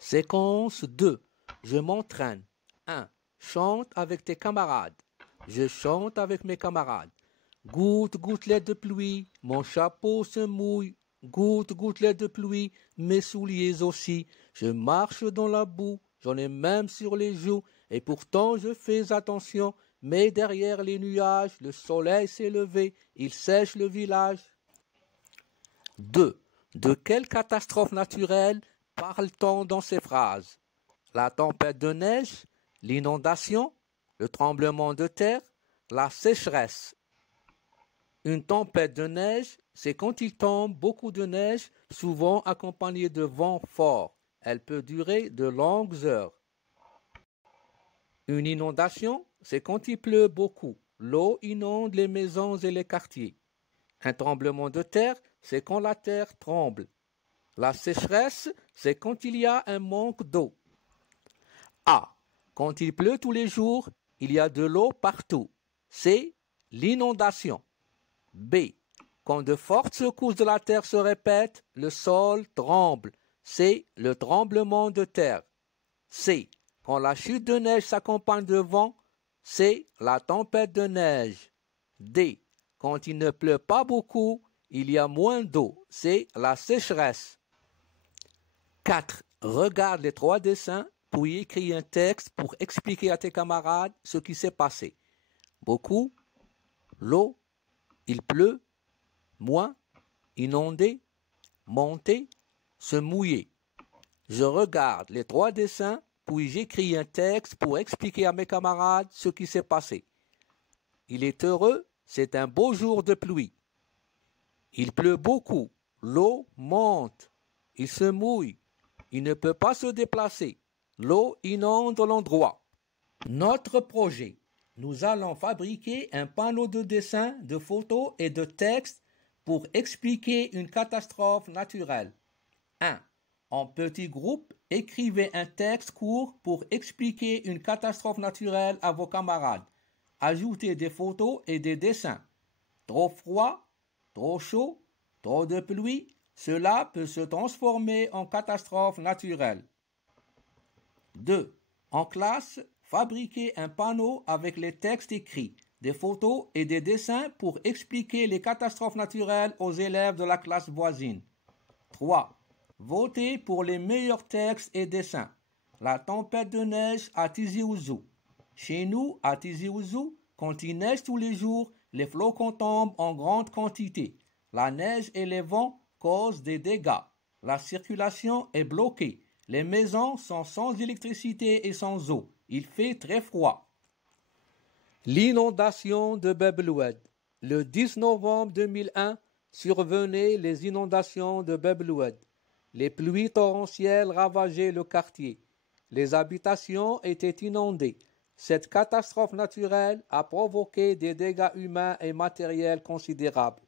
Séquence 2. Je m'entraîne. 1. Chante avec tes camarades. Je chante avec mes camarades. Goutte, gouttelette de pluie, mon chapeau se mouille. Goutte, gouttelette de pluie, mes souliers aussi. Je marche dans la boue, j'en ai même sur les joues. Et pourtant je fais attention. Mais derrière les nuages, le soleil s'est levé, il sèche le village. 2. De quelle catastrophe naturelle parle-t-on dans ces phrases? La tempête de neige, l'inondation, le tremblement de terre, la sécheresse. Une tempête de neige, c'est quand il tombe beaucoup de neige, souvent accompagnée de vent fort. Elle peut durer de longues heures. Une inondation, c'est quand il pleut beaucoup. L'eau inonde les maisons et les quartiers. Un tremblement de terre, c'est quand la terre tremble. La sécheresse, c'est quand il y a un manque d'eau. A. Quand il pleut tous les jours, il y a de l'eau partout. C'est l'inondation. B. Quand de fortes secousses de la terre se répètent, le sol tremble. C'est le tremblement de terre. C. Quand la chute de neige s'accompagne de vent, c'est la tempête de neige. D. Quand il ne pleut pas beaucoup, il y a moins d'eau. C'est la sécheresse. 4. Regarde les 3 dessins, puis écris un texte pour expliquer à tes camarades ce qui s'est passé. Beaucoup, l'eau, il pleut, moins, inonder, monter, se mouiller. Je regarde les 3 dessins, puis j'écris un texte pour expliquer à mes camarades ce qui s'est passé. Il est heureux, c'est un beau jour de pluie. Il pleut beaucoup, l'eau monte, il se mouille. Il ne peut pas se déplacer. L'eau inonde l'endroit. Notre projet. Nous allons fabriquer un panneau de dessin, de photos et de textes pour expliquer une catastrophe naturelle. 1. En petit groupe, écrivez un texte court pour expliquer une catastrophe naturelle à vos camarades. Ajoutez des photos et des dessins. Trop froid, trop chaud, trop de pluie. Cela peut se transformer en catastrophe naturelle. 2. En classe, fabriquez un panneau avec les textes écrits, des photos et des dessins pour expliquer les catastrophes naturelles aux élèves de la classe voisine. 3. Votez pour les meilleurs textes et dessins. La tempête de neige à Tizi Ouzou. Chez nous, à Tizi Ouzou, quand il neige tous les jours, les flocons tombent en grande quantité. La neige et les vents causent des dégâts. La circulation est bloquée. Les maisons sont sans électricité et sans eau. Il fait très froid. L'inondation de Bab el-Oued. Le 10 novembre 2001, survenaient les inondations de Bab el-Oued. Les pluies torrentielles ravageaient le quartier. Les habitations étaient inondées. Cette catastrophe naturelle a provoqué des dégâts humains et matériels considérables.